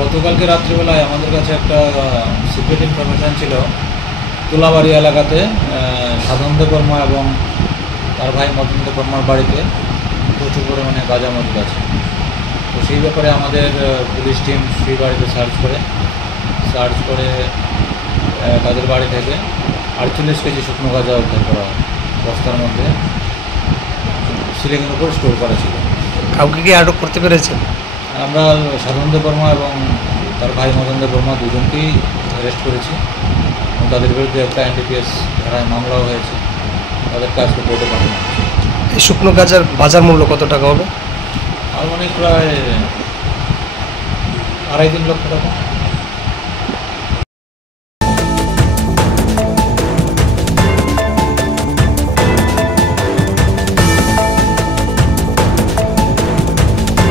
গতকালকে রাত্রিবেলায় আমাদের কাছে একটা সিক্রেট ইনফরমেশান ছিল। তুলাবাড়ি এলাকাতে সাধন বর্মা এবং তার ভাই মদন বর্মার বাড়িতে প্রচুর পরিমাণে গাঁজা মজুদ আছে। তো সেই ব্যাপারে আমাদের পুলিশ টিম সেই বাড়িতে সার্চ করে তাদের বাড়ি থেকে 48 কেজি শুকনো গাঁজা উদ্ধার করা হয়। বস্তার মধ্যে সিলিংয়ের উপর স্টোর করা ছিল। কাউকে কি আটক করতে পেরেছেন? আমরা সাধন বর্মা এবং তার ভাই মদন বর্মা দুজনকেই অ্যারেস্ট করেছি এবং তাদের বিরুদ্ধে একটা NDPS ধারায় মামলাও হয়েছে। তাদেরকে আজকে কোর্টে পাঠানো হচ্ছে। এই শুকনো গাঁজার বাজার মূল্য কত টাকা হবে? আর অনেক প্রায় 2.5-3 লক্ষ টাকা।